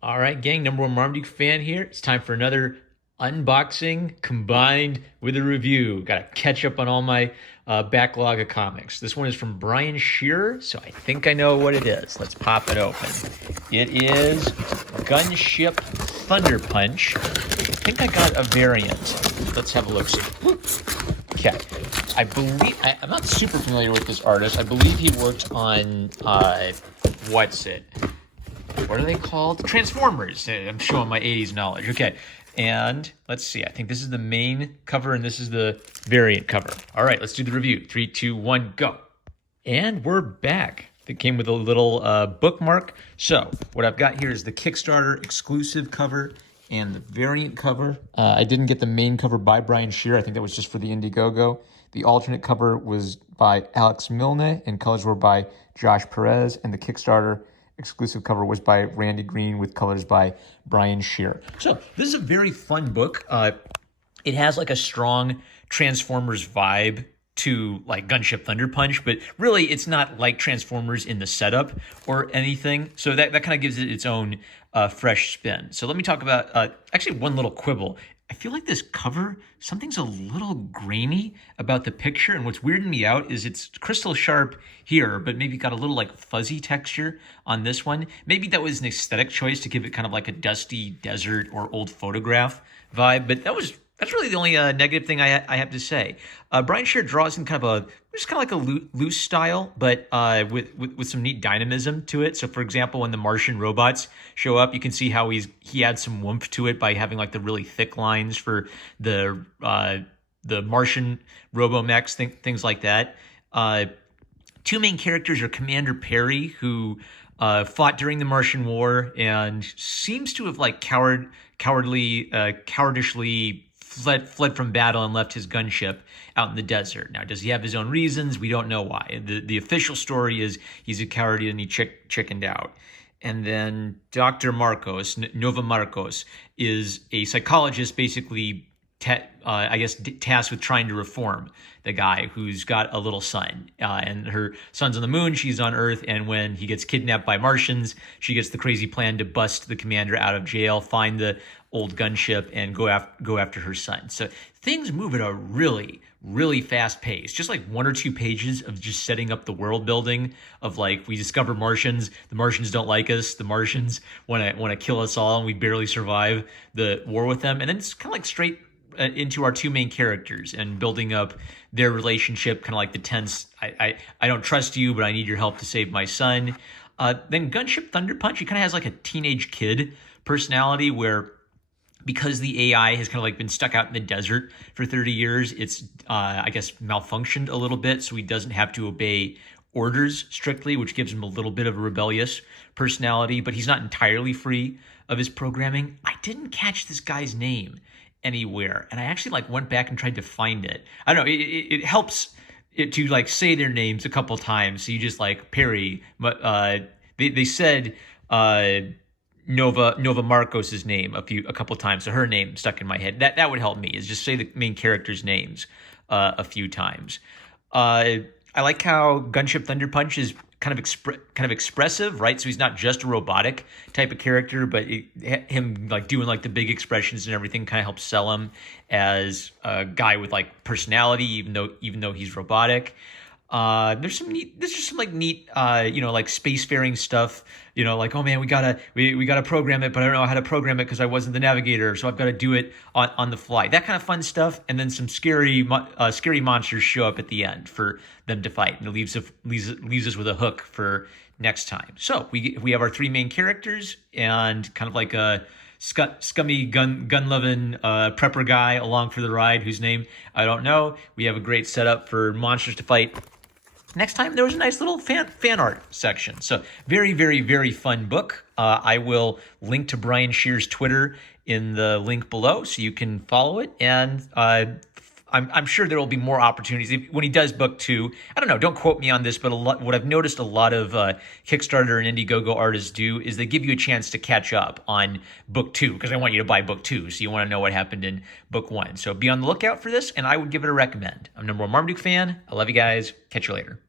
All right, gang, number one Marmaduke fan here. It's time for another unboxing combined with a review. Got to catch up on all my backlog of comics. This one is from Brian Shearer, so I think I know what it is. Let's pop it open. It is Gunship Thunderpunch. I think I got a variant. Let's have a look. Okay. I'm not super familiar with this artist. I believe he worked on, what's it? What are they called? Transformers. I'm showing my 80s knowledge. Okay. And let's see. I think this is the main cover and this is the variant cover. All right, let's do the review. 3, 2, 1, go. And we're back. It came with a little bookmark. So what I've got here is the Kickstarter exclusive cover and the variant cover. I didn't get the main cover by Brian Shearer. I think that was just for the Indiegogo. The alternate cover was by Alex Milne and colors were by Josh Perez. And the Kickstarter exclusive cover was by Randy Green with colors by Brian Shearer. So this is a very fun book. It has like a strong Transformers vibe to like Gunship Thunderpunch, but really it's not like Transformers in the setup or anything. So that kind of gives it its own fresh spin. So let me talk about actually one little quibble. I feel like this cover, something's a little grainy about the picture. And what's weirding me out is it's crystal sharp here, but maybe got a little like fuzzy texture on this one. Maybe that was an aesthetic choice to give it kind of like a dusty desert or old photograph vibe. But that's really the only negative thing I have to say. Brian Shearer draws in kind of just kind of like a loose style, but with some neat dynamism to it. So, for example, when the Martian robots show up, you can see how he adds some oomph to it by having like the really thick lines for the Martian robomechs, things like that. Two main characters are Commander Perry, who fought during the Martian War and seems to have like cowardishly fled from battle and left his gunship out in the desert. Now, does he have his own reasons? We don't know why. The official story is he's a coward and he chickened out. And then Dr. Marcos, Nova Marcos, is a psychologist basically tasked with trying to reform the guy who's got a little son. And her son's on the moon, she's on Earth, and when he gets kidnapped by Martians, she gets the crazy plan to bust the commander out of jail, find the old gunship, and go after her son. So things move at a really, really fast pace. Just like 1 or 2 pages of just setting up the world building of like, we discover Martians, the Martians don't like us, the Martians want to kill us all, and we barely survive the war with them. And then it's kind of like straight into our two main characters and building up their relationship, kind of like the tense, I don't trust you, but I need your help to save my son. Then Gunship Thunderpunch, he kind of has like a teenage kid personality where, because the AI has kind of like been stuck out in the desert for 30 years, it's, I guess, malfunctioned a little bit, so he doesn't have to obey orders strictly, which gives him a little bit of a rebellious personality, but he's not entirely free of his programming. I didn't catch this guy's name anywhere, and I actually like went back and tried to find it. I don't know, it helps to like say their names a couple times, so you just like Perry, but they said Nova Marcos's name a couple times, so her name stuck in my head. That would help me, is just say the main characters' names a few times. I like how Gunship Thunderpunch is kind of expressive, right? So he's not just a robotic type of character, but him like doing like the big expressions and everything kind of helps sell him as a guy with like personality, even though he's robotic. There's just some like neat, like spacefaring stuff, like, oh man, we gotta program it, but I don't know how to program it because I wasn't the navigator, so I've got to do it on the fly. That kind of fun stuff, and then some scary monsters show up at the end for them to fight, and it leaves us with a hook for next time. So we have our 3 main characters and kind of like a scummy gun-loving prepper guy along for the ride whose name I don't know. We have a great setup for monsters to fight. Next time, there was a nice little fan art section. So very, very, very fun book. I will link to Brian Shearer's Twitter in the link below so you can follow it. And I'm sure there will be more opportunities when he does book 2. I don't know, don't quote me on this, but what I've noticed a lot of Kickstarter and Indiegogo artists do is they give you a chance to catch up on book 2, because I want you to buy book 2, so you want to know what happened in book 1. So be on the lookout for this, and I would give it a recommend. I'm #1 Marmaduke fan. I love you guys. Catch you later.